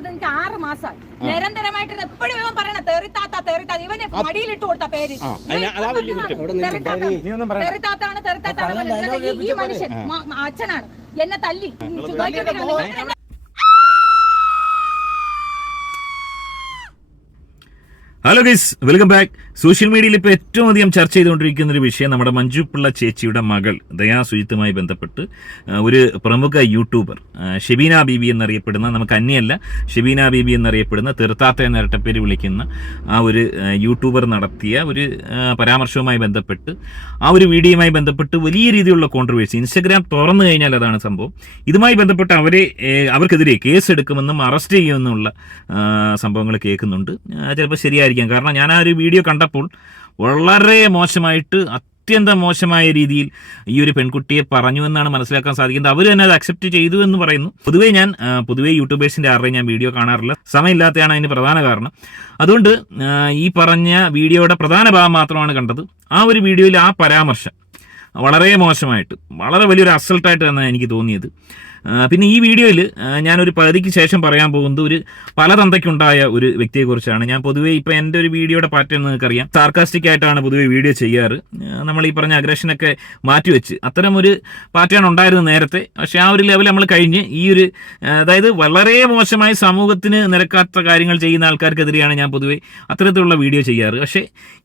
കേട്ടിട്ട് എനിക്ക് 6 മാസമായി. നിരന്തരമായിട്ട് എപ്പോഴും ഇവൻ പറയണ തെറിത്താത്ത ഇവന് മടിയിലിട്ട് കൊടുത്ത പേര് തെറിത്താത്താണ്. ഈ മനുഷ്യൻ അച്ഛനാണ് എന്നെ തല്ലി. Hello guys, welcome back. Social മീഡിയയിൽ ഇപ്പോൾ ഏറ്റവും അധികം ചർച്ച ചെയ്തുകൊണ്ടിരിക്കുന്ന ഒരു വിഷയം നമ്മുടെ മഞ്ജു പിള്ള ചേച്ചിയുടെ മകൾ ദയാ സുജിത്തുമായി ബന്ധപ്പെട്ട് ഒരു പ്രമുഖ യൂട്യൂബർ ഷെബീന ബീബി എന്നറിയപ്പെടുന്ന, നമുക്ക് അന്യല്ല, ഷെബീന ബീബി എന്നറിയപ്പെടുന്ന തെറുത്താത്ത എന്ന ഇരട്ടപ്പേര് വിളിക്കുന്ന ആ ഒരു യൂട്യൂബർ നടത്തിയ ഒരു പരാമർശവുമായി ബന്ധപ്പെട്ട് ആ ഒരു വീഡിയോയുമായി ബന്ധപ്പെട്ട് വലിയ രീതിയിലുള്ള കോൺട്രവേഴ്സി. ഇൻസ്റ്റഗ്രാം തുറന്നു കഴിഞ്ഞാൽ അതാണ് സംഭവം. ഇതുമായി ബന്ധപ്പെട്ട് അവർക്കെതിരെ കേസ് എടുക്കുമെന്നും അറസ്റ്റ് ചെയ്യുമെന്നുള്ള സംഭവങ്ങൾ കേൾക്കുന്നുണ്ട്. ചിലപ്പോൾ ശരിയായിരിക്കും. കാരണം ഞാൻ ആ ഒരു വീഡിയോ കണ്ടപ്പോൾ വളരെ മോശമായിട്ട്, അത്യന്തം മോശമായ രീതിയിൽ ഈ ഒരു പെൺകുട്ടിയെ പറഞ്ഞു എന്നാണ് മനസ്സിലാക്കാൻ സാധിക്കുന്നത്. അവർ തന്നെ അത് അക്സെപ്റ്റ് ചെയ്തു എന്ന് പറയുന്നു. പൊതുവേ യൂട്യൂബേഴ്സിൻ്റെ ആരുടെയും ഞാൻ വീഡിയോ കാണാറില്ല. സമയമില്ലാത്തതാണ് അതിന് പ്രധാന കാരണം. അതുകൊണ്ട് ഈ പറഞ്ഞ വീഡിയോയുടെ പ്രധാന ഭാഗം മാത്രമാണ് കണ്ടത്. ആ ഒരു വീഡിയോയിൽ ആ പരാമർശം വളരെ മോശമായിട്ട്, വളരെ വലിയൊരു അസൾട്ടായിട്ട് തന്നെ എനിക്ക് തോന്നിയത്. പിന്നെ ഈ വീഡിയോയിൽ ഞാനൊരു പകുതിക്ക് ശേഷം പറയാൻ പോകുന്നത് ഒരു പലതന്തയ്ക്കുണ്ടായ ഒരു വ്യക്തിയെക്കുറിച്ചാണ്. ഞാൻ പൊതുവേ ഇപ്പം എൻ്റെ ഒരു വീഡിയോയുടെ പാറ്റേൺ നിങ്ങൾക്കറിയാം, സാർക്കാസ്റ്റിക് ആയിട്ടാണ് പൊതുവേ വീഡിയോ ചെയ്യാറ്. നമ്മൾ ഈ പറഞ്ഞ അഗ്രഷനൊക്കെ മാറ്റിവെച്ച് അത്തരം ഒരു പാറ്റേൺ ഉണ്ടായിരുന്നു നേരത്തെ. പക്ഷേ ആ ഒരു ലെവൽ നമ്മൾ കഴിഞ്ഞ് ഈ ഒരു, അതായത് വളരെ മോശമായി സമൂഹത്തിന് നിരക്കാത്ത കാര്യങ്ങൾ ചെയ്യുന്ന ആൾക്കാർക്കെതിരെയാണ് ഞാൻ പൊതുവേ അത്തരത്തിലുള്ള വീഡിയോ ചെയ്യാറ്. പക്ഷേ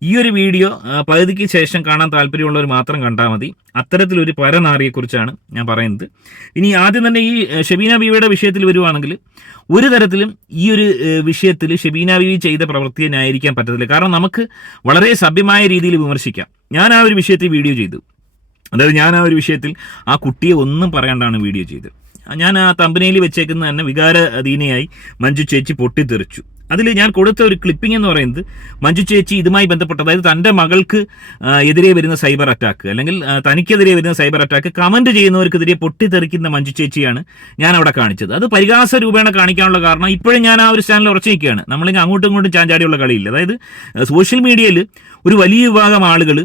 ഈ ഒരു വീഡിയോ പകുതിക്ക് ശേഷം കാണാൻ താല്പര്യമുള്ളവർ മാത്രം കണ്ടാൽ മതി. അത്തരത്തിലൊരു പരനാറിയെക്കുറിച്ചാണ് ഞാൻ പറയുന്നത്. ഇനി ആദ്യം തന്നെ ഈ ഷെബീന ബീവിയുടെ വിഷയത്തിൽ വരുവാണെങ്കിൽ ഒരു തരത്തിലും ഈ ഒരു വിഷയത്തിൽ ഷെബീന ബീവി ചെയ്ത പ്രവൃത്തിയെ ന്യായീകരിക്കാൻ പറ്റത്തില്ല. കാരണം നമുക്ക് വളരെ സഭ്യമായ രീതിയിൽ വിമർശിക്കാം. ഞാൻ ആ ഒരു വിഷയത്തിൽ വീഡിയോ ചെയ്തു. അതായത് ഞാൻ ആ ഒരു വിഷയത്തിൽ ആ കുട്ടിയെ ഒന്നും പറയാണ്ടാണ് വീഡിയോ ചെയ്തത്. ഞാൻ ആ തമ്പനയിൽ വെച്ചേക്കുന്ന തന്നെ വികാരാധീനയായി മഞ്ജു ചേച്ചി പൊട്ടിത്തെറിച്ചു. അതിൽ ഞാൻ കൊടുത്ത ഒരു ക്ലിപ്പിംഗ് എന്ന് പറയുന്നത് മഞ്ജു ചേച്ചി ഇതുമായി ബന്ധപ്പെട്ട്, അതായത് തൻ്റെ മകൾക്ക് എതിരെ വരുന്ന സൈബർ അറ്റാക്ക്, അല്ലെങ്കിൽ തനിക്കെതിരെ വരുന്ന സൈബർ അറ്റാക്ക് കമൻറ്റ് ചെയ്യുന്നവർക്കെതിരെ പൊട്ടിത്തെറിക്കുന്ന മഞ്ജു ചേച്ചിയാണ് ഞാൻ അവിടെ കാണിച്ചത്. അത് പരിഹാസ രൂപേണ കാണിക്കാനുള്ള കാരണം ഇപ്പോഴും ഞാൻ ആ ഒരു സ്റ്റാൻഡിൽ ഉറച്ചു നിൽക്കുകയാണ്. നമ്മളിങ്ങനെ അങ്ങോട്ടും ഇങ്ങോട്ടും ചാഞ്ചാടിയുള്ള കളിയില്ല. അതായത് സോഷ്യൽ മീഡിയയിൽ ഒരു വലിയ വിഭാഗം ആളുകൾ,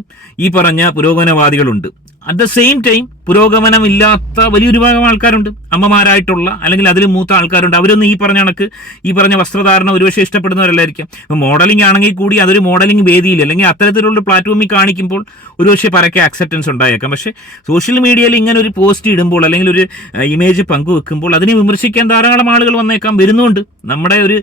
ഈ പറഞ്ഞ പുരോഗമനവാദികളുണ്ട്. അറ്റ് ദ സെയിം ടൈം പുരോഗമനമില്ലാത്ത വലിയൊരു ഭാഗം ആൾക്കാരുണ്ട്, അമ്മമാരായിട്ടുള്ള അല്ലെങ്കിൽ അതിൽ മൂത്ത ആൾക്കാരുണ്ട്. അവരൊന്നും ഈ പറഞ്ഞ കണക്ക് ഈ പറഞ്ഞ വസ്ത്രധാരണം ഒരുപക്ഷെ ഇഷ്ടപ്പെടുന്നവരല്ലായിരിക്കാം. ഇപ്പം മോഡലിംഗ് ആണെങ്കിൽ കൂടി അതൊരു മോഡലിംഗ് വേദിയിൽ അല്ലെങ്കിൽ അത്തരത്തിലുള്ള പ്ലാറ്റ്ഫോമിൽ കാണിക്കുമ്പോൾ ഒരുപക്ഷെ പരക്കെ അക്സെപ്റ്റൻസ് ഉണ്ടായേക്കാം. പക്ഷേ സോഷ്യൽ മീഡിയയിൽ ഇങ്ങനെ ഒരു പോസ്റ്റ് ഇടുമ്പോൾ അല്ലെങ്കിൽ ഒരു ഇമേജ് പങ്കുവെക്കുമ്പോൾ അതിനെ വിമർശിക്കാൻ ധാരാളം ആളുകൾ വരുന്നുണ്ട്. നമ്മുടെ ഒരു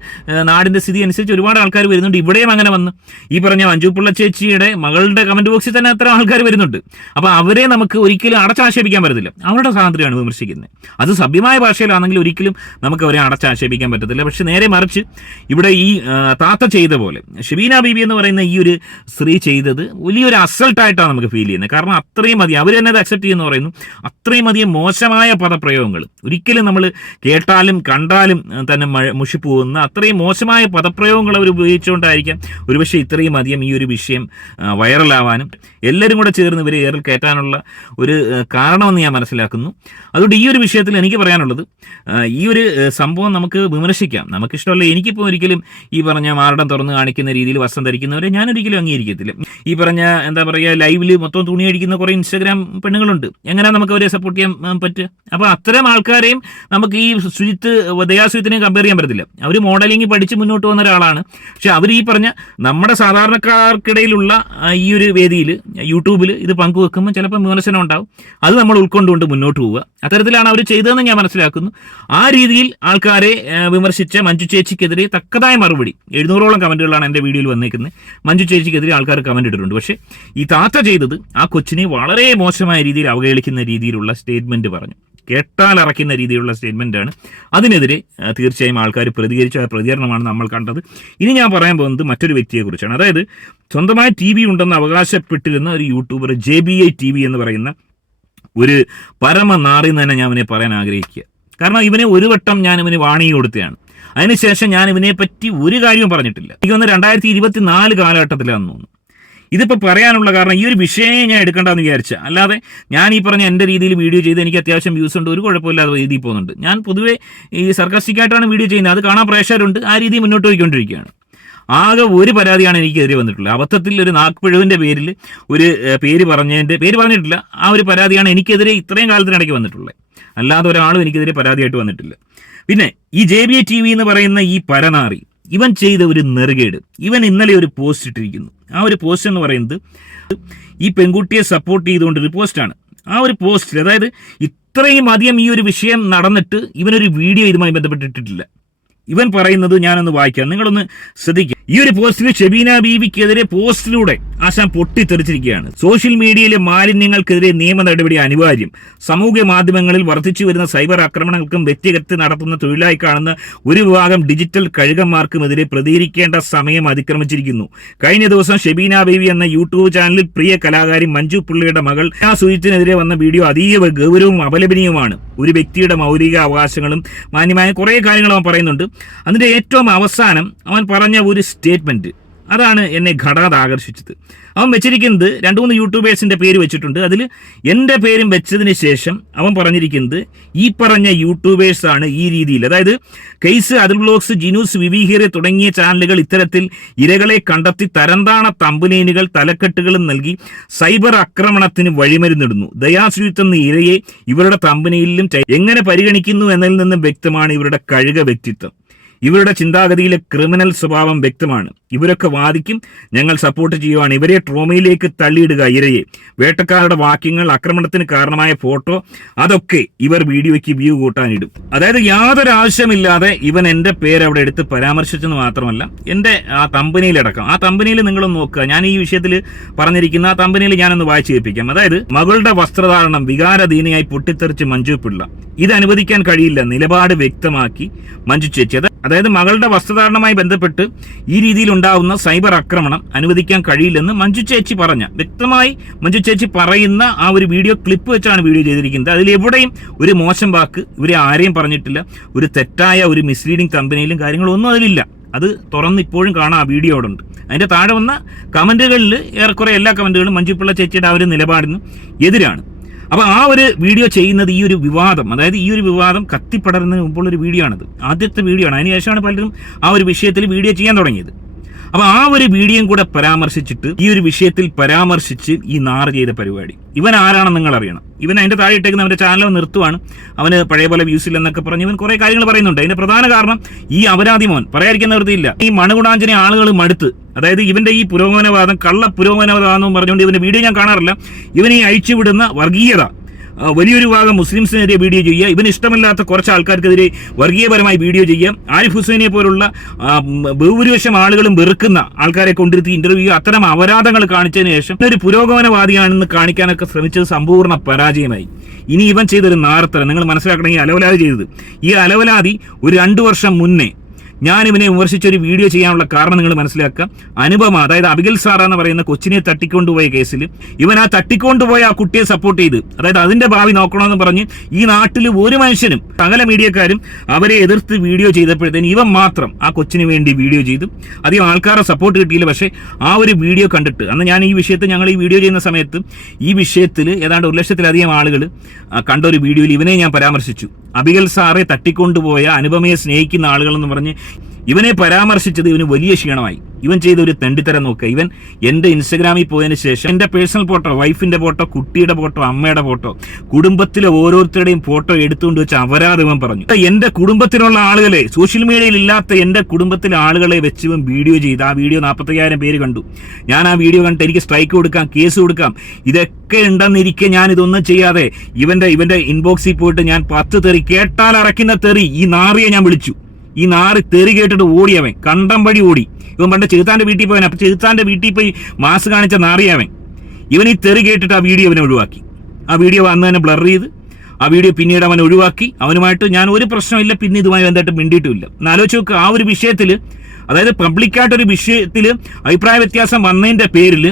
നാടിൻ്റെ സ്ഥിതി അനുസരിച്ച് ഒരുപാട് ആൾക്കാർ വരുന്നുണ്ട്. ഇവിടെയും അങ്ങനെ വന്ന് ഈ പറഞ്ഞ മഞ്ജു പിള്ള ചേച്ചിയുടെ മകളുടെ കമൻറ്റ് ബോക്സിൽ തന്നെ അത്ര ആൾക്കാർ വരുന്നുണ്ട്. അപ്പോൾ അവരെ നമുക്ക് ഒരിക്കലും അടച്ചാക്ഷേപിക്കാൻ പറ്റത്തില്ല. അവരുടെ സ്വാതന്ത്ര്യമാണ് വിമർശിക്കുന്നത്. അത് സഭ്യമായ ഭാഷയിലാണെങ്കിൽ ഒരിക്കലും നമുക്ക് അവരെ അടച്ചാക്ഷേപിക്കാൻ പറ്റത്തില്ല. പക്ഷെ നേരെ മറിച്ച് ഇവിടെ ഈ താത്ത ചെയ്ത പോലെ ഷെബീന ബീബി എന്ന് പറയുന്ന ഈ ഒരു സ്ത്രീ ചെയ്തത് വലിയൊരു അസൾട്ടായിട്ടാണ് നമുക്ക് ഫീൽ ചെയ്യുന്നത്. കാരണം അത്രയും അധികം അവർ തന്നെ അത് അക്സെപ്റ്റ് ചെയ്യുമെന്ന് പറയുന്നു. അത്രയും അധികം മോശമായ പദപ്രയോഗങ്ങൾ, ഒരിക്കലും നമ്മൾ കേട്ടാലും കണ്ടാലും തന്നെ മുഷിപ്പോകുന്ന അത്രയും മോശമായ പദപ്രയോഗങ്ങൾ അവർ ഉപയോഗിച്ചുകൊണ്ടായിരിക്കാം ഒരുപക്ഷെ ഇത്രയും അധികം ഈ ഒരു വിഷയം വൈറലാവാനും എല്ലാവരും കൂടെ ചേർന്ന് ഇവരെ ഏറിൽ കയറ്റാനുള്ള ഒരു കാരണമെന്ന് ഞാൻ മനസ്സിലാക്കുന്നു. അതുകൊണ്ട് ഈ ഒരു വിഷയത്തിൽ എനിക്ക് പറയാനുള്ളത്, ഈ ഒരു സംഭവം നമുക്ക് വിമർശിക്കാം, നമുക്കിഷ്ടമല്ല. എനിക്കിപ്പോൾ ഒരിക്കലും ഈ പറഞ്ഞ മാരടം തുറന്ന് കാണിക്കുന്ന രീതിയിൽ വസ്ത്രം ധരിക്കുന്നവരെ ഞാനൊരിക്കലും അംഗീകരിക്കത്തില്ല. ഈ പറഞ്ഞ എന്താ പറയുക, ലൈവിൽ മൊത്തം തുണി അടിക്കുന്ന കുറേ ഇൻസ്റ്റാഗ്രാം പെണ്ണുങ്ങളുണ്ട്. എങ്ങനെ നമുക്ക് അവരെ സപ്പോർട്ട് ചെയ്യാൻ പറ്റുക? അപ്പോൾ അത്തരം ആൾക്കാരെയും നമുക്ക് ഈ ദയാസുജിത്തിനെ കമ്പയർ ചെയ്യാൻ പറ്റത്തില്ല. അവർ മോഡലിംഗ് പഠിച്ച് മുന്നോട്ട് വന്ന ഒരാളാണ്. പക്ഷെ അവർ ഈ പറഞ്ഞ നമ്മുടെ സാധാരണക്കാർക്കിടയിലുള്ള ഈ ഒരു വേദിയിൽ യൂട്യൂബിൽ ഇത് പങ്കുവെക്കുമ്പോൾ ചിലപ്പോൾ വിമർശനം ഉണ്ടാവും. അത് നമ്മൾ ഉൾക്കൊണ്ടുകൊണ്ട് മുന്നോട്ട് പോവുക. അത്തരത്തിലാണ് അവർ ചെയ്തതെന്ന് ഞാൻ മനസ്സിലാക്കുന്നു. ആ രീതിയിൽ ആൾക്കാരെ വിമർശിച്ച മഞ്ജു ചേച്ചിക്കെതിരെ തക്കതായ മറുപടി 700ഓളം കമൻറ്റുകളാണ് എൻ്റെ വീഡിയോയിൽ വന്നേക്കുന്നത്. മഞ്ജു ചേച്ചിക്കെതിരെ ആൾക്കാർ കമൻറ്റ് ഇട്ടിട്ടുണ്ട്. പക്ഷേ ഈ താത്ത ചെയ്തത് ആ കൊച്ചിനെ വളരെ മോശമായ രീതിയിൽ അവഹേളിക്കുന്ന രീതിയിലുള്ള സ്റ്റേറ്റ്മെൻറ്റ് പറഞ്ഞു. കേട്ടാലറയ്ക്കുന്ന രീതിയിലുള്ള സ്റ്റേറ്റ്മെൻറ്റാണ്. അതിനെതിരെ തീർച്ചയായും ആൾക്കാർ പ്രതികരിച്ച പ്രതികരണമാണ് നമ്മൾ കണ്ടത്. ഇനി ഞാൻ പറയാൻ പോകുന്നത് മറ്റൊരു വ്യക്തിയെക്കുറിച്ചാണ്. അതായത് സ്വന്തമായി TV ഉണ്ടെന്ന് അവകാശപ്പെട്ടിരുന്ന ഒരു യൂട്യൂബർ JBI TV എന്ന് പറയുന്ന ഒരു പരമനാറി എന്ന് തന്നെ ഞാൻ ഇവനെ പറയാൻ ആഗ്രഹിക്കുക. കാരണം ഇവനെ ഒരു വട്ടം ഞാൻ ഇവന് വാണിംഗ് കൊടുത്തതാണ്. അതിനുശേഷം ഞാൻ ഇവനെ പറ്റി ഒരു കാര്യവും പറഞ്ഞിട്ടില്ല. എനിക്ക് തോന്നുന്നു 2024 കാലഘട്ടത്തിലാണെന്ന് തോന്നുന്നു. ഇതിപ്പോൾ പറയാനുള്ള കാരണം ഈ ഒരു വിഷയം ഞാൻ എടുക്കേണ്ടെന്ന് വിചാരിച്ച, അല്ലാതെ ഞാൻ ഈ പറഞ്ഞ എൻ്റെ രീതിയിൽ വീഡിയോ ചെയ്ത് എനിക്ക് അത്യാവശ്യം വ്യൂസ് ഉണ്ട്, ഒരു കുഴപ്പമില്ലാതെ രീതിയിൽ പോകുന്നുണ്ട്. ഞാൻ പൊതുവേ ഈ സർക്കാസ്റ്റിക്കായിട്ടാണ് വീഡിയോ ചെയ്യുന്നത്. അത് കാണാൻ പ്രേക്ഷകരുണ്ട്. ആ രീതിയിൽ മുന്നോട്ട് പോയിക്കൊണ്ടിരിക്കുകയാണ്. ആകെ ഒരു പരാതിയാണ് എനിക്കെതിരെ വന്നിട്ടുള്ളത്. അബദ്ധത്തിൽ ഒരു നാഗ്പിഴവിൻ്റെ പേരിൽ ഒരു പേര് പറഞ്ഞിട്ടില്ല. ആ ഒരു പരാതിയാണ് എനിക്കെതിരെ ഇത്രയും കാലത്തിനിടയ്ക്ക് വന്നിട്ടുള്ളത്. അല്ലാതെ ഒരാളും എനിക്കെതിരെ പരാതിയായിട്ട് വന്നിട്ടില്ല. പിന്നെ ഈ JBA TV എന്ന് പറയുന്ന ഈ പരനാറി ഇവൻ ചെയ്ത ഒരു നെറുകേട്. ഇവൻ ഇന്നലെ ഒരു പോസ്റ്റ് ഇട്ടിരിക്കുന്നു. ആ ഒരു പോസ്റ്റ് എന്ന് പറയുന്നത് ഈ പെൺകുട്ടിയെ സപ്പോർട്ട് ചെയ്തുകൊണ്ടൊരു പോസ്റ്റാണ്. ആ ഒരു പോസ്റ്റിൽ, അതായത് ഇത്രയും അധികം ഈ ഒരു വിഷയം നടന്നിട്ട് ഇവനൊരു വീഡിയോ ഇതുമായി ബന്ധപ്പെട്ടിട്ടില്ല. ഇവൻ പറയുന്നത് ഞാനൊന്ന് വായിക്കാം, നിങ്ങളൊന്ന് ശ്രദ്ധിക്കുക. ഈ ഒരു പോസ്റ്റിൽ ഷെബീന ബീവിക്കെതിരെ പോസ്റ്റിലൂടെ ആശാൻ പൊട്ടിത്തെറിച്ചിരിക്കുകയാണ്. സോഷ്യൽ മീഡിയയിലെ മാലിന്യങ്ങൾക്കെതിരെ നിയമ നടപടി അനിവാര്യം. സമൂഹ മാധ്യമങ്ങളിൽ വർദ്ധിച്ചു വരുന്ന സൈബർ ആക്രമണങ്ങൾക്കും വ്യക്തിഗത നടത്തുന്ന തൊഴിലായി കാണുന്ന ഒരു വിഭാഗം ഡിജിറ്റൽ കഴുകന്മാർക്കുമെതിരെ പ്രതികരിക്കേണ്ട സമയം അതിക്രമിച്ചിരിക്കുന്നു. കഴിഞ്ഞ ദിവസം ഷെബീന ബീവി എന്ന യൂട്യൂബ് ചാനലിൽ പ്രിയ കലാകാരി മഞ്ജു പിള്ളയുടെ മകൾ സുജിത്തിനെതിരെ വന്ന വീഡിയോ അതീവ ഗൗരവവും അപലപനീയവുമാണ്. ഒരു വ്യക്തിയുടെ മൗലിക അവകാശങ്ങളും മാന്യമായ കുറേ കാര്യങ്ങൾ അവൻ പറയുന്നുണ്ട്. അതിന്റെ ഏറ്റവും അവസാനം അവൻ പറഞ്ഞ ഒരു സ്റ്റേറ്റ്മെന്റ്, അതാണ് എന്നെ ഘടാതെ ആകർഷിച്ചത്. അവൻ വെച്ചിരിക്കുന്നത് 2-3 യൂട്യൂബേഴ്സിന്റെ പേര് വെച്ചിട്ടുണ്ട്. അതിൽ എൻ്റെ പേരും വെച്ചതിന് ശേഷം അവൻ പറഞ്ഞിരിക്കുന്നത് ഈ പറഞ്ഞ യൂട്യൂബേഴ്സാണ് ഈ രീതിയിൽ, അതായത് കേസ്, അതിൽ ബ്ലോഗ്സ്, ജിനൂസ്, വിവിഹിറെ തുടങ്ങിയ ചാനലുകൾ ഇത്തരത്തിൽ ഇരകളെ കണ്ടെത്തി തരംതാണ തമ്പുനേനുകൾ തലക്കെട്ടുകളും നൽകി സൈബർ ആക്രമണത്തിന് വഴിമരുന്നിടുന്നു. ദയാസുജിത്ത് എന്ന ഇരയെ ഇവരുടെ തമ്പുനയിലും എങ്ങനെ പരിഗണിക്കുന്നു എന്നതിൽ നിന്നും വ്യക്തമാണ് ഇവരുടെ കഴുക വ്യക്തിത്വം. ഇവരുടെ ചിന്താഗതിയിലെ ക്രിമിനൽ സ്വഭാവം വ്യക്തമാണ്. ഇവരൊക്കെ വാദിക്കും, ഞങ്ങൾ സപ്പോർട്ട് ചെയ്യുവാണ്. ഇവരെ ട്രോമയിലേക്ക് തള്ളിയിടുക, ഇരയെ, വേട്ടക്കാരുടെ വാക്യങ്ങൾ, ആക്രമണത്തിന് കാരണമായ ഫോട്ടോ, അതൊക്കെ ഇവർ വീഡിയോയ്ക്ക് വ്യൂ കൂട്ടാനിടും. അതായത് യാതൊരു ആവശ്യമില്ലാതെ ഇവൻ എൻ്റെ പേര് അവിടെ എടുത്ത് പരാമർശിച്ചെന്ന് മാത്രമല്ല, എൻ്റെ ആ തമ്പനിയിലടക്കം, ആ തമ്പനിയിൽ നിങ്ങളൊന്ന് നോക്കുക. ഞാൻ ഈ വിഷയത്തിൽ പറഞ്ഞിരിക്കുന്ന ആ തമ്പനിയിൽ ഞാനൊന്ന് വായിച്ചു കേൾപ്പിക്കാം. അതായത് മകളുടെ വസ്ത്രധാരണം വികാരധീനയായി പൊട്ടിത്തെറിച്ച് മഞ്ജു പിള്ള. ഇത് അനുവദിക്കാൻ കഴിയില്ല, നിലപാട് വ്യക്തമാക്കി മഞ്ജു ചേച്ചി. അതായത് മകളുടെ വസ്ത്രധാരണവുമായി ബന്ധപ്പെട്ട് ഈ രീതിയിൽ ഉണ്ടാവുന്ന സൈബർ ആക്രമണം അനുവദിക്കാൻ കഴിയില്ലെന്ന് മഞ്ജു ചേച്ചി വ്യക്തമായി മഞ്ജു ചേച്ചി പറയുന്ന ആ ഒരു വീഡിയോ ക്ലിപ്പ് വെച്ചാണ് വീഡിയോ ചെയ്തിരിക്കുന്നത്. അതിലെവിടെയും ഒരു മോശം വാക്ക് ഇവരെ ആരെയും പറഞ്ഞിട്ടില്ല. ഒരു തെറ്റായ ഒരു മിസ്ലീഡിംഗ് തമ്പനയിലും കാര്യങ്ങളും ഒന്നും അതിലില്ല. അത് തുറന്ന് ഇപ്പോഴും കാണാം, ആ വീഡിയോ അവിടെ ഉണ്ട്. അതിന്റെ താഴെ വന്ന കമന്റുകളിൽ ഏറെക്കുറെ എല്ലാ കമന്റുകളും മഞ്ജു പിള്ള ചേച്ചിയുടെ ആ ഒരു നിലപാടിന് എതിരാണ്. അപ്പോൾ ആ ഒരു വീഡിയോ ചെയ്യുന്നത് ഈ ഒരു വിവാദം, അതായത് ഈ ഒരു വിവാദം കത്തിപ്പടരുന്നതിന് മുമ്പുള്ളൊരു വീഡിയോ ആണത്. ആദ്യത്തെ വീഡിയോ ആണ്. അതിനുശേഷമാണ് പലരും ആ ഒരു വിഷയത്തിൽ വീഡിയോ ചെയ്യാൻ തുടങ്ങിയത്. അപ്പോൾ ആ ഒരു വീഡിയോയും കൂടെ പരാമർശിച്ചിട്ട് ഈ ഒരു വിഷയത്തിൽ പരാമർശിച്ച് ഈ നാറ് ചെയ്ത പരിപാടി, ഇവൻ ആരാണെന്ന് നിങ്ങൾ അറിയണം. ഇവൻ അതിന്റെ താഴെ ഇട്ടേക്കുന്ന അവന്റെ ചാനൽ നിർത്തുവാണ്, അവന് പഴയ പോലെ വ്യൂസ് ഇല്ലെന്നൊക്കെ പറഞ്ഞ് ഇവൻ കുറെ കാര്യങ്ങൾ പറയുന്നുണ്ട്. അതിന്റെ പ്രധാന കാരണം ഈ അപരാധി മോൻ പറയാതിരിക്കാൻ നിർത്തിയില്ല. ഈ മണകുടാഞ്ചനെ ആളുകൾ മടുത്ത്, അതായത് ഇവന്റെ ഈ പുരോഗമനവാദം, കള്ള പുരോഗമനവാദം എന്ന് പറഞ്ഞുകൊണ്ട് ഇവന്റെ വീഡിയോ ഞാൻ കാണാറില്ല. ഇവൻ ഈ അഴിച്ചുവിടുന്ന വർഗീയത, വലിയൊരു ഭാഗം മുസ്ലിംസിനെതിരെ വീഡിയോ ചെയ്യുക, ഇവന് ഇഷ്ടമില്ലാത്ത കുറച്ച് ആൾക്കാർക്കെതിരെ വർഗീയപരമായി വീഡിയോ ചെയ്യുക, ആരിഫ് ഹുസൈനെ പോലുള്ള ബഹുഭൂരിപക്ഷം ആളുകളും വെറുക്കുന്ന ആൾക്കാരെ കൊണ്ടിരുത്തി ഇന്റർവ്യൂ, അത്തരം അപരാധങ്ങൾ കാണിച്ചതിന് ശേഷം ഒരു പുരോഗമനവാദിയാണെന്ന് കാണിക്കാനൊക്കെ ശ്രമിച്ചത് സമ്പൂർണ്ണ പരാജയമായി. ഇനി ഇവൻ ചെയ്തൊരു നാർത്തരം നിങ്ങൾ മനസ്സിലാക്കണമെങ്കിൽ അലവലാതി ചെയ്തത്, ഈ അലവലാതി ഒരു 2 വർഷം മുന്നേ ഞാൻ ഇവനെ വിമർശിച്ചൊരു വീഡിയോ ചെയ്യാനുള്ള കാരണം നിങ്ങൾ മനസ്സിലാക്കുക. അനുപമ, അതായത് അബിഗൽ സാറ എന്ന് പറയുന്ന കൊച്ചിനെ തട്ടിക്കൊണ്ടുപോയ കേസിൽ ഇവൻ ആ തട്ടിക്കൊണ്ടുപോയ ആ കുട്ടിയെ സപ്പോർട്ട് ചെയ്ത്, അതായത് അതിന്റെ ഭാവി നോക്കണമെന്ന് പറഞ്ഞ് ഈ നാട്ടിൽ ഒരു മനുഷ്യനും സകല മീഡിയക്കാരും അവരെ എതിർത്ത് വീഡിയോ ചെയ്തപ്പോഴത്തേന് ഇവൻ മാത്രം ആ കൊച്ചിന് വേണ്ടി വീഡിയോ ചെയ്തു. അധികം ആൾക്കാരെ സപ്പോർട്ട് കിട്ടിയില്ല. പക്ഷേ ആ ഒരു വീഡിയോ കണ്ടിട്ട്, അന്ന് ഞാൻ ഈ വിഷയത്തിൽ, ഞങ്ങൾ ഈ വീഡിയോ ചെയ്യുന്ന സമയത്ത് ഈ വിഷയത്തിൽ ഏതാണ്ട് 1,00,000-ലധികം ആളുകൾ കണ്ട ഒരു വീഡിയോയിൽ ഇവനെ ഞാൻ പരാമർശിച്ചു. അബിഗൽ സാറെ തട്ടിക്കൊണ്ടുപോയ അനുപമയെ സ്നേഹിക്കുന്ന ആളുകളെന്ന് പറഞ്ഞ് ഇവനെ പരാമർശിച്ചത് ഇവന് വലിയ ക്ഷീണമായി. ഇവൻ ചെയ്ത ഒരു തെണ്ടിത്തരം നോക്കുക. ഇവൻ എൻ്റെ ഇൻസ്റ്റഗ്രാമിൽ പോയതിന് ശേഷം എൻ്റെ പേഴ്സണൽ ഫോട്ടോ, വൈഫിന്റെ ഫോട്ടോ, കുട്ടിയുടെ ഫോട്ടോ, അമ്മയുടെ ഫോട്ടോ, കുടുംബത്തിലെ ഓരോരുത്തരുടെയും ഫോട്ടോ എടുത്തുകൊണ്ട് വെച്ച് അപരാധം ഇവൻ പറഞ്ഞു. എൻ്റെ കുടുംബത്തിലുള്ള ആളുകളെ, സോഷ്യൽ മീഡിയയിൽ ഇല്ലാത്ത എൻ്റെ കുടുംബത്തിലെ ആളുകളെ വെച്ച് ഇവൻ വീഡിയോ ചെയ്ത്, ആ വീഡിയോ 45,000 പേര് കണ്ടു. ഞാൻ ആ വീഡിയോ കണ്ടിട്ട് എനിക്ക് സ്ട്രൈക്ക് കൊടുക്കാം, കേസ് കൊടുക്കാം, ഇതൊക്കെ ഉണ്ടെന്നിരിക്കെ ഞാൻ ഇതൊന്നും ചെയ്യാതെ ഇവന്റെ ഇൻബോക്സിൽ പോയിട്ട് ഞാൻ 10 തെറി, കേട്ടാൽ അറയ്ക്കുന്ന തെറി, ഈ നാറിയെ ഞാൻ വിളിച്ചു. ഈ നാറി തെറി കേട്ടിട്ട് ഓടിയവൻ, കണ്ടം വഴി ഓടി. ഇവൻ പണ്ട് ചെറുത്താന്റെ വീട്ടിൽ പോയവൻ. അപ്പൊ ചെറുത്താന്റെ വീട്ടിൽ പോയി മാസ് കാണിച്ച നാറിയവൻ. ഇവൻ ഈ തെറി കേട്ടിട്ട് ആ വീഡിയോ അവനെ ഒഴിവാക്കി. ആ വീഡിയോ അന്ന് തന്നെ ബ്ലർ ചെയ്ത് ആ വീഡിയോ പിന്നീട് അവൻ ഒഴിവാക്കി. അവനുമായിട്ട് ഞാൻ ഒരു പ്രശ്നമില്ല, പിന്നെ ഇതുമായി ബന്ധമായിട്ട് മിണ്ടിയിട്ടുമില്ല. എന്നാലോചിച്ച് നോക്കുക, ആ ഒരു വിഷയത്തിൽ, അതായത് പബ്ലിക്കായിട്ടൊരു വിഷയത്തിൽ അഭിപ്രായ വ്യത്യാസം വന്നതിന്റെ പേരിൽ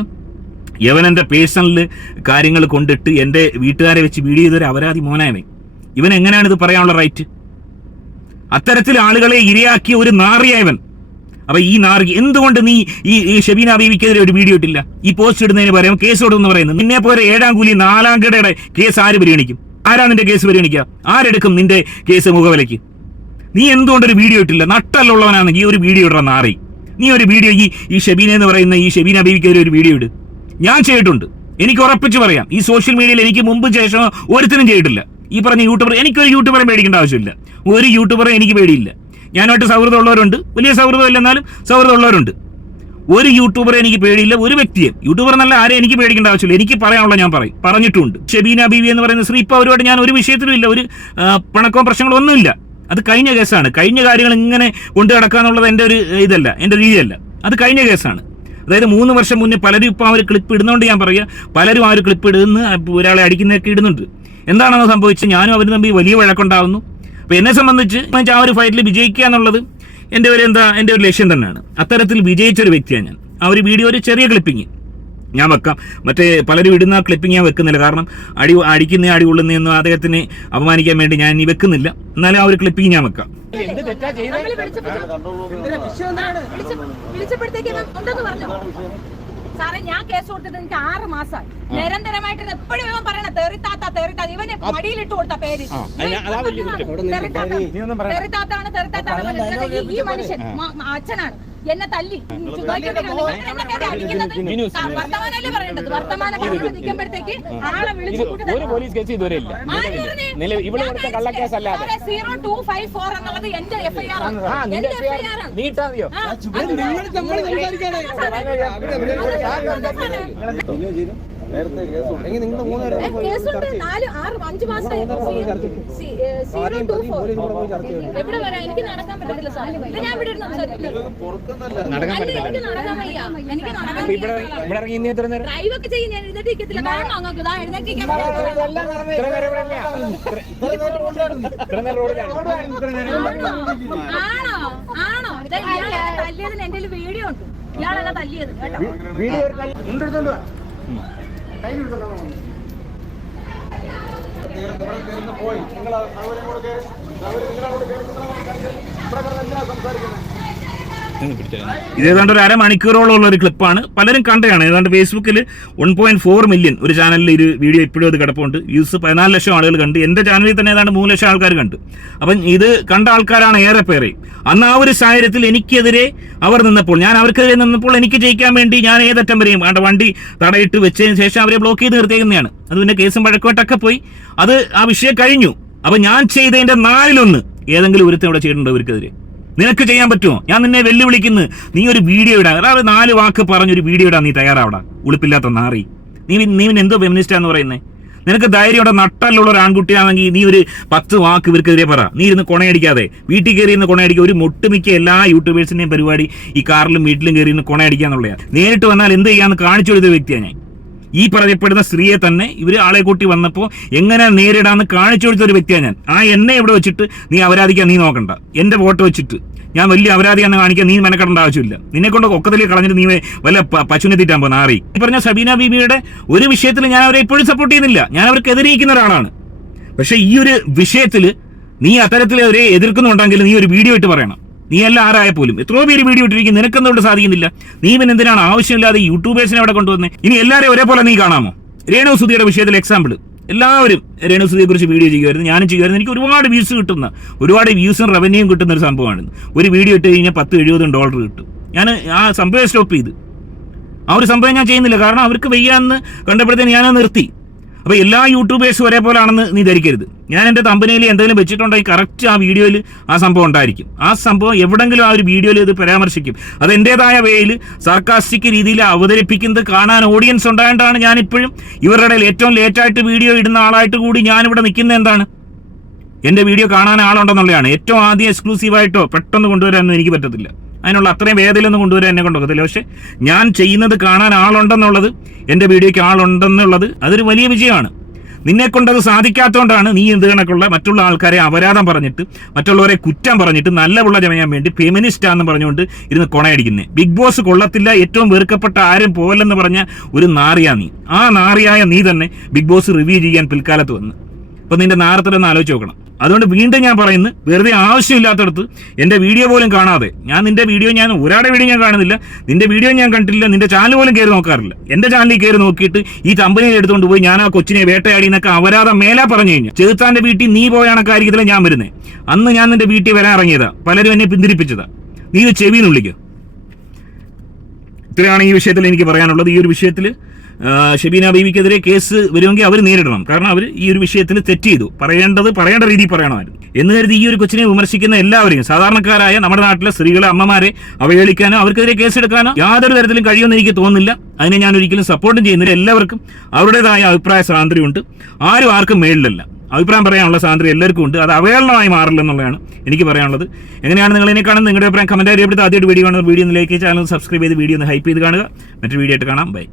യവനെന്റെ പേഴ്സണൽ കാര്യങ്ങൾ കൊണ്ടിട്ട് എൻ്റെ വീട്ടുകാരെ വെച്ച് വീഡിയോ ചെയ്തൊരു അപരാധി മോനായവൻ. ഇവൻ എങ്ങനെയാണ് ഇത് പറയാനുള്ള റൈറ്റ്? അത്തരത്തിൽ ആളുകളെ ഇരയാക്കിയ ഒരു നാറിയായവൻ. അപ്പൊ ഈ നാറി എന്തുകൊണ്ട് നീ ഈ ഷെബീന ബീവിക്കെതിരെ ഒരു വീഡിയോ ഇട്ടില്ല? ഈ പോസ്റ്റ് ഇടുന്നതിന് പറയാം കേസ് കൊടുന്ന് പറയുന്നത്. നിന്നെ പോലെ 7ാം കൂലി 4ാം കിടയുടെ കേസ് ആര് പരിഗണിക്കും? ആരാ നിന്റെ കേസ് പരിഗണിക്കുക? ആരെടുക്കും നിന്റെ കേസ് മുഖവിലയ്ക്ക്? നീ എന്തുകൊണ്ടൊരു വീഡിയോ ഇട്ടില്ല? നട്ടല്ലുള്ളവനാണെങ്കിൽ ഈ ഒരു വീഡിയോ ഇടുന്ന നാറി. നീ ഒരു വീഡിയോ ഈ ഷെബീന എന്ന് പറയുന്ന ഈ ഷെബീന ബീവിക്കെതിരെ ഒരു വീഡിയോ ഇട്. ഞാൻ ചെയ്തിട്ടുണ്ട്, എനിക്ക് ഉറപ്പിച്ച് പറയാം. ഈ സോഷ്യൽ മീഡിയയിൽ എനിക്ക് മുമ്പ് ശേഷം ഒരുത്തനും ചെയ്തിട്ടില്ല. ഈ പറഞ്ഞ യൂട്യൂബർ, എനിക്കൊരു യൂട്യൂബറെ മേടിക്കേണ്ട ആവശ്യമില്ല. ഒരു യൂട്യൂബറെ എനിക്ക് പേടിയില്ല. ഞാനുമായിട്ട് സൗഹൃദമുള്ളവരുണ്ട്, വലിയ സൗഹൃദമില്ല എന്നാലും സൗഹൃദമുള്ളവരുണ്ട്. ഒരു യൂട്യൂബറെ എനിക്ക് പേടിയില്ല, ഒരു വ്യക്തിയെ. യൂട്യൂബർ എന്നല്ല ആരെയും എനിക്ക് പേടിക്കേണ്ട ആവശ്യമില്ല. എനിക്ക് പറയാനുള്ള ഞാൻ പറയും, പറഞ്ഞിട്ടുണ്ട്. ഷെബീന ബീവി എന്ന് പറയുന്ന സ്ത്രീ ഇപ്പോൾ അവരുമായിട്ട് ഞാൻ ഒരു വിഷയത്തിലും ഇല്ല, ഒരു പണക്കവും പ്രശ്നങ്ങളോ ഒന്നുമില്ല. അത് കഴിഞ്ഞ കേസാണ്. കഴിഞ്ഞ കാര്യങ്ങൾ ഇങ്ങനെ കൊണ്ടു നടക്കുക എന്നുള്ളത് എൻ്റെ ഒരു ഇതല്ല, എൻ്റെ രീതിയല്ല. അത് കഴിഞ്ഞ കേസാണ്. അതായത് 3 വർഷം മുന്നേ പലരും ഇപ്പോൾ ആ ഒരു ക്ലിപ്പ് ഇടുന്നതുകൊണ്ട് ഞാൻ പറയുക, പലരും ആ ഒരു ക്ലിപ്പ് ഇടുന്ന ഒരാളെ അടിക്കുന്നതൊക്കെ ഇടുന്നുണ്ട്. എന്താണെന്ന് സംഭവിച്ചത്? ഞാനും അവരും തമ്മിൽ വലിയ വഴക്കുണ്ടാവുന്നു. അപ്പോൾ എന്നെ സംബന്ധിച്ച് ആ ഒരു ഫൈറ്റിൽ വിജയിക്കുക എന്നുള്ളത് എൻ്റെ ഒരു ലക്ഷ്യം തന്നെയാണ്. അത്തരത്തിൽ വിജയിച്ചൊരു വ്യക്തിയാണ് ഞാൻ. ആ ഒരു വീഡിയോ ഒരു ചെറിയ ക്ലിപ്പിങ് ഞാൻ വെക്കാം. മറ്റേ പലരും ഇടുന്ന ക്ലിപ്പിങ് ഞാൻ വെക്കുന്നില്ല. കാരണം അടിക്കുന്ന അടി കൊള്ളുന്നതൊന്നും അദ്ദേഹത്തിന് അപമാനിക്കാൻ വേണ്ടി ഞാൻ ഇനി വെക്കുന്നില്ല. എന്നാലും ആ ഒരു ക്ലിപ്പിങ് ഞാൻ വെക്കാം. സാറേ, ഞാൻ കേസ് കൊടുത്തിട്ട് എനിക്ക് 6 മാസമായി. നിരന്തരമായിട്ട് എപ്പോഴും ഇവൻ പറയണ തെറിത്താത്ത ഇവന് മടിയിലിട്ട് കൊടുത്ത പേര് തെറിത്താത്താണ്. ഈ മനുഷ്യൻ അച്ഛനാണ് എന്നെ തല്ലി വർത്തമാനല്ലേ പറയേണ്ടത്. വർത്തമാനം നിൽക്കുമ്പോഴത്തേക്ക് ആളെ വിളിച്ചു 0254 എന്നുള്ളത് എന്റെ FIR ആണ്. കേസുണ്ട് 4-5 മാസമായി. എവിടെ വരാം? എനിക്ക് നടക്കാൻ പറ്റത്തില്ല സാർ. ഞാൻ ഇവിടെ ഡ്രൈവൊക്കെ ചെയ്യും. ഞാൻ എഴുന്നേറ്റിരിക്കത്തില്ല. കാരണം അങ്ങോട്ട് എഴുന്നേറ്റിരിക്കാൻ ആണോ? തല്ലിയതിന് എന്റെ വീഡിയോ ഉണ്ട്. ഇയാളല്ല തല്ലിയത് കേട്ടോ. ഇതേതാണ്ട് ഒരു 1/2 മണിക്കൂറോളമുള്ള ഒരു ക്ലിപ്പാണ്. പലരും കണ്ടതാണ്. ഏതാണ്ട് ഫേസ്ബുക്കിൽ 1.4 മില്യൺ ഒരു ചാനലിൽ ഒരു വീഡിയോ ഇപ്പോഴും അത് കിടപ്പുണ്ട്. വ്യൂസ് 14 ലക്ഷം ആളുകൾ കണ്ട്. എൻ്റെ ചാനലിൽ തന്നെ ഏതാണ്ട് 3 ലക്ഷം ആൾക്കാർ കണ്ട്. അപ്പം ഇത് കണ്ട ആൾക്കാരാണ് ഏറെ പേരെ. അന്ന് ആ ഒരു സാഹചര്യത്തിൽ എനിക്കെതിരെ അവർ നിന്നപ്പോൾ, ഞാൻ അവർക്കെതിരെ നിന്നപ്പോൾ എനിക്ക് ജയിക്കാൻ വേണ്ടി ഞാൻ ഏതറ്റം വരെയും വണ്ടി തടയിട്ട് വെച്ചതിന് ശേഷം അവരെ ബ്ലോക്ക് ചെയ്ത് നിർത്തിയേക്കുന്നതാണ്. അത് പിന്നെ കേസും വഴക്കോട്ടൊക്കെ പോയി. അത് ആ വിഷയം കഴിഞ്ഞു. അപ്പം ഞാൻ ചെയ്തതിൻ്റെ 4-1 ഏതെങ്കിലും ഒരുത്തം ഇവിടെ ചെയ്തിട്ടുണ്ടോ ഇവർക്കെതിരെ? നിനക്ക് ചെയ്യാൻ പറ്റുമോ? ഞാൻ നിന്നെ വെല്ലുവിളിക്കുന്നു. നീ ഒരു വീഡിയോ ഇടാൻ, അതായത് 4 വാക്ക് പറഞ്ഞൊരു വീഡിയോ ഇടാൻ നീ തയ്യാറാവടാ. ഉളുപ്പില്ലാത്ത നാറി. നീ എന്തോ ഫെമിനിസ്റ്റാന്ന് പറയുന്നത്? നിനക്ക് ധൈര്യയുടെ നട്ടലുള്ള ഒരു ആൺകുട്ടിയാണെങ്കിൽ നീ ഒരു 10 വാക്ക് ഇവർക്കെതിരെ പറ. നീ ഇരുന്ന് കൊണയടിക്കാതെ, വീട്ടിൽ കയറി ഇരുന്ന് കൊണയടിക്കുക. ഒരു ഒട്ടുമിക്ക എല്ലാ യൂട്യൂബേഴ്സിന്റെയും പരിപാടി ഈ കാറിലും വീട്ടിലും കയറി ഇരുന്ന് കൊണയടിക്കുക എന്നുള്ളതാണ്. നേരിട്ട് വന്നാൽ എന്ത് ചെയ്യാന്ന് കാണിച്ചു കൊടുത്ത വ്യക്തിയാണ് ഞാൻ. ഈ പറയപ്പെടുന്ന സ്ത്രീയെ തന്നെ ഇവർ ആളെ കൂട്ടി വന്നപ്പോൾ എങ്ങനെ നേരിടാന്ന് കാണിച്ചു കൊടുത്ത ഒരു വ്യക്തിയാണ് ഞാൻ. ആ എന്നെ ഇവിടെ വെച്ചിട്ട് നീ അപരാധിക്കാൻ നീ നോക്കണ്ട. എന്റെ ഫോട്ടോ വെച്ചിട്ട് ഞാൻ വലിയ അപരാധിയാണെന്ന് കാണിക്കാൻ നീ മെനക്കെടേണ്ട ആവശ്യമില്ല. നിന്നെ കൊണ്ട് ഒക്കത്തിലേക്ക് കളഞ്ഞിട്ട് നീ വല്ല പശുവിനെ തീറ്റാൻ പോകുന്ന ആറി. ഈ പറഞ്ഞ ഷബീന ബീബിയുടെ ഒരു വിഷയത്തിൽ ഞാൻ അവരെ ഇപ്പോഴും സപ്പോർട്ട് ചെയ്യുന്നില്ല. ഞാൻ അവർക്ക് എതിരിക്കുന്ന ഒരാളാണ്. പക്ഷെ ഈ ഒരു വിഷയത്തിൽ നീ അത്തരത്തിൽ അവരെ എതിർക്കുന്നുണ്ടെങ്കിൽ നീ ഒരു വീഡിയോ ഇട്ട് പറയണം. നീ എല്ലാം ആരായ പോലും എത്രയോ പേര് വീഡിയോ ഇട്ടിരിക്കും. നിനക്കെന്തുകൊണ്ട് സാധിക്കുന്നില്ല? നീ പിന്നെ എന്തിനാണ് ആവശ്യമില്ലാതെ യൂട്യൂബേഴ്സിനെ അവിടെ കൊണ്ടുവന്നേ? ഇനി എല്ലാവരെയും ഒരേപോലെ നീ കാണാമോ? രേണു സുധിയുടെ വിഷയത്തിൽ എക്സാമ്പിൾ, എല്ലാവരും രേണു സുധിയെ കുറിച്ച് വീഡിയോ ചെയ്യുമായിരുന്നു, ഞാനും ചെയ്യുമായിരുന്നു. എനിക്ക് ഒരുപാട് വ്യൂസ് കിട്ടുന്ന, ഒരുപാട് വ്യൂസും റവന്യൂയും കിട്ടുന്ന ഒരു സംഭവമാണ്. ഒരു വീഡിയോ ഇട്ട് കഴിഞ്ഞാൽ $10-70 കിട്ടും. ഞാൻ ആ സംഭവം സ്റ്റോപ്പ് ചെയ്ത്. ആ ഒരു സംഭവം ഞാൻ ചെയ്യുന്നില്ല. കാരണം അവർക്ക് വയ്യാന്ന് കണ്ടപ്പോഴത്തേന് ഞാനത് നിർത്തി. അപ്പോൾ എല്ലാ യൂട്യൂബേഴ്സും ഒരേപോലെ ആണെന്ന് നീ ധരിക്കരുത്. ഞാൻ എൻ്റെ തമ്പനയിൽ എന്തെങ്കിലും വെച്ചിട്ടുണ്ടെങ്കിൽ കറക്റ്റ് ആ വീഡിയോയിൽ ആ സംഭവം ഉണ്ടായിരിക്കും. ആ സംഭവം എവിടെങ്കിലും ആ ഒരു വീഡിയോയിൽ ഇത് പരാമർശിക്കും. അത് എൻ്റേതായ വേയിൽ സാർക്കാസ്റ്റിക് രീതിയിൽ അവതരിപ്പിക്കുന്നത് കാണാൻ ഓഡിയൻസ് ഉണ്ടായതുകൊണ്ടാണ് ഞാനിപ്പോഴും ഇവരുടെ ഇടയിൽ ഏറ്റവും ലേറ്റായിട്ട് വീഡിയോ ഇടുന്ന ആളായിട്ട് കൂടി ഞാനിവിടെ നിൽക്കുന്നത്. എന്താണ് എൻ്റെ വീഡിയോ കാണാൻ ആളുണ്ടെന്നുള്ളതാണ്. ഏറ്റവും ആദ്യം എക്സ്ക്ലൂസീവായിട്ടോ പെട്ടെന്ന് കൊണ്ടുവരാനൊന്നും എനിക്ക് പറ്റത്തില്ല. അതിനുള്ള അത്രയും വേദനയൊന്നും കൊണ്ടുവരാൻ എന്നെ കൊണ്ടുപോകത്തില്ല. പക്ഷെ ഞാൻ ചെയ്യുന്നത് കാണാൻ ആളുണ്ടെന്നുള്ളത്, എൻ്റെ വീഡിയോയ്ക്ക് ആളുണ്ടെന്നുള്ളത് അതൊരു വലിയ വിജയമാണ്. നിന്നെക്കൊണ്ടത് സാധിക്കാത്തതുകൊണ്ടാണ് നീ എന്ത് കണക്കുള്ള മറ്റുള്ള ആൾക്കാരെ അപരാധം പറഞ്ഞിട്ട്, മറ്റുള്ളവരെ കുറ്റം പറഞ്ഞിട്ട്, നല്ല പിള്ള ചമയാൻ വേണ്ടി ഫെമിനിസ്റ്റാന്ന് പറഞ്ഞുകൊണ്ട് ഇരുന്ന് കൊണയടിക്കുന്നത്. ബിഗ് ബോസ് കൊള്ളത്തില്ല, ഏറ്റവും വെറുക്കപ്പെട്ട ആരും പോലെന്ന് പറഞ്ഞ ഒരു നാറിയാ നീ. ആ നാറിയായ നീ തന്നെ ബിഗ് ബോസ് റിവ്യൂ ചെയ്യാൻ പിൽക്കാലത്ത് വന്ന്. അപ്പം നിന്റെ നാരത്തിലൊന്ന് ആലോചിച്ച് നോക്കണം. അതുകൊണ്ട് വീണ്ടും ഞാൻ പറയുന്നു, വെറുതെ ആവശ്യമില്ലാത്തടത്ത് എൻ്റെ വീഡിയോ പോലും കാണാതെ, നിന്റെ വീഡിയോ ഒരാളുടെ വീഡിയോ ഞാൻ കാണുന്നില്ല, നിന്റെ വീഡിയോ ഞാൻ കണ്ടിട്ടില്ല, നിന്റെ ചാനൽ പോലും കയറി നോക്കാറില്ല. എൻ്റെ ചാനലിൽ കയറി നോക്കിയിട്ട് ഈ കമ്പനിയിൽ എടുത്തുകൊണ്ട് പോയി ഞാൻ ആ കൊച്ചിനെ വേട്ടയാടി എന്നൊക്കെ അപരാധം മേലാ പറഞ്ഞു കഴിഞ്ഞാൽ, ചെറുത്താൻ്റെ വീട്ടിൽ നീ പോയ കണക്കായിരിക്കത്തില്ല ഞാൻ വരുന്നത്. അന്ന് ഞാൻ നിന്റെ വീട്ടിൽ വരാൻ ഇറങ്ങിയതാ, പലരും എന്നെ പിന്തിരിപ്പിച്ചതാ. നീ ഇത് ചെവിന്ന് വിളിക്കുക. ഇത്രയാണ് ഈ വിഷയത്തിൽ എനിക്ക് പറയാനുള്ളത്. ഈ ഒരു വിഷയത്തിൽ ഷെബീന ബീവിക്കെതിരെ കേസ് വരുമെങ്കിൽ അവർ നേരിടണം. കാരണം അവർ ഈ ഒരു വിഷയത്തിൽ തെറ്റ് ചെയ്തു, പറയേണ്ട രീതിയിൽ പറയണമായിരുന്നു എന്ന് കരുതി ഈ ഒരു കൊച്ചിനെ വിമർശിക്കുന്ന എല്ലാവരെയും, സാധാരണക്കാരായ നമ്മുടെ നാട്ടിലെ സ്ത്രീകളെ, അമ്മമാരെ അവഹേളിക്കാനോ അവർക്കെതിരെ കേസെടുക്കാനോ യാതൊരു തരത്തിലും കഴിയുമെന്ന് എനിക്ക് തോന്നുന്നില്ല. അതിനെ ഞാൻ ഒരിക്കലും സപ്പോർട്ടും ചെയ്യുന്നില്ല. എല്ലാവർക്കും അവരുടേതായ അഭിപ്രായ സ്വാതന്ത്ര്യമുണ്ട്. ആരും ആർക്കും മേളിലല്ല. അഭിപ്രായം പറയാനുള്ള സ്വാതന്ത്ര്യം എല്ലാവർക്കും ഉണ്ട്. അത് അവഹേളനമായി മാറില്ല എന്നുള്ളതാണ് എനിക്ക് പറയാനുള്ളത്. എങ്ങനെയാണ് നിങ്ങൾ ഇതിനെ കാണുന്നത്? നിങ്ങളുടെ അഭിപ്രായം കമന്റ് അറിയപ്പെടുത്ത ആദ്യമായിട്ട് വീഡിയോ കാണുന്ന വീഡിയോ ഒന്ന് ലൈക്ക്, ചാനൽ സബ്സ്ക്രൈബ് ചെയ്ത് വീഡിയോ ഒന്ന് ഹൈപ്പ് ചെയ്ത് കാണുക. മറ്റൊരു വീഡിയോ ആയിട്ട് കാണാം. ബൈ.